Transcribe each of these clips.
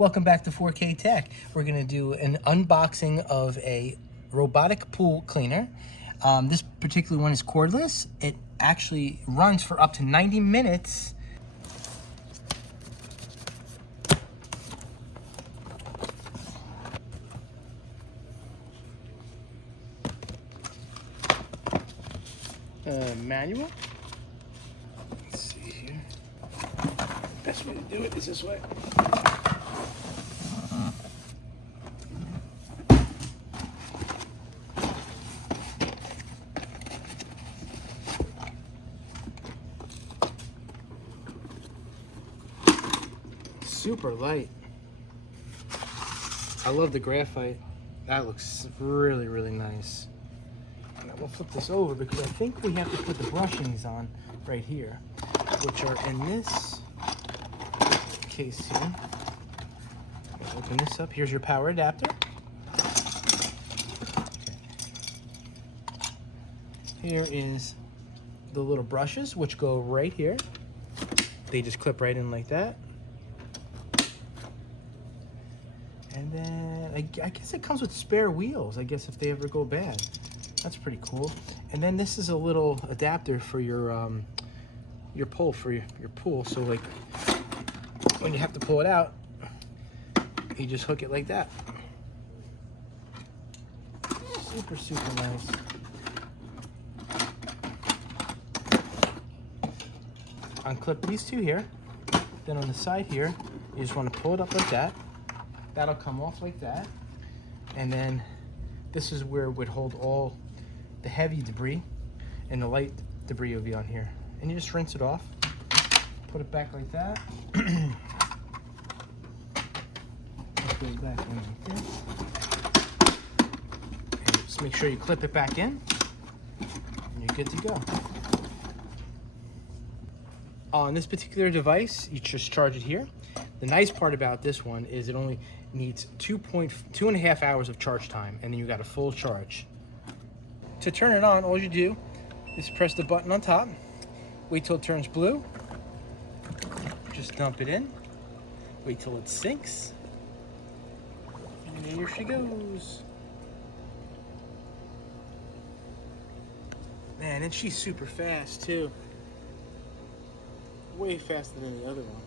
Welcome back to 4K Tech. We're going to do an unboxing of a robotic pool cleaner. This particular one is cordless. It actually runs for up to 90 minutes. Manual. Let's see here. Best way to do it is this way. Super light. I love the graphite. That looks really, really nice. And we'll flip this over because I think we have to put the brushings on right here, which are in this case here. Open this up. Here's your power adapter. Okay. Here is the little brushes, which go right here. They just clip right in like that. And then I guess it comes with spare wheels, I guess, if they ever go bad. That's pretty cool. And then this is a little adapter for your pole for your pool. So like when you have to pull it out, you just hook it like that. Super, super nice. Unclip these two here. Then on the side here, you just want to pull it up like that. That'll come off like that. And then this is where it would hold all the heavy debris, and the light debris will be on here. And you just rinse it off. Put it back like that. It goes back in like this. And just make sure you clip it back in, and you're good to go. On this particular device, you just charge it here. The nice part about this one is it only needs 2.5 hours of charge time, and then you got a full charge. To turn it on, all you do is press the button on top, wait till it turns blue, just dump it in, wait till it sinks, and there she goes. Man, and she's super fast too. Way faster than the other one.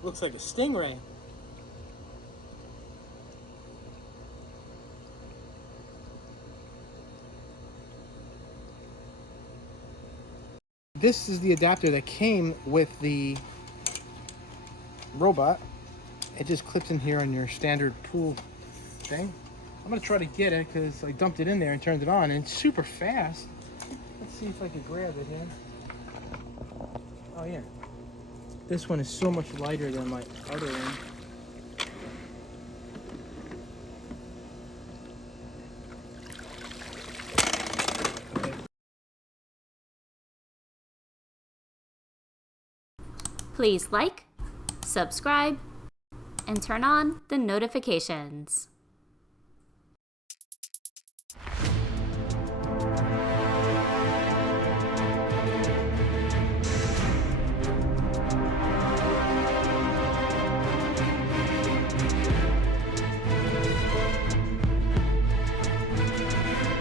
Looks like a stingray. This is the adapter that came with the robot. It just clips in here on your standard pool thing. I'm gonna try to get it because I dumped it in there and turned it on, and it's super fast. Let's see if I can grab it here. Oh yeah. This one is so much lighter than my other one. Please like, subscribe, and turn on the notifications.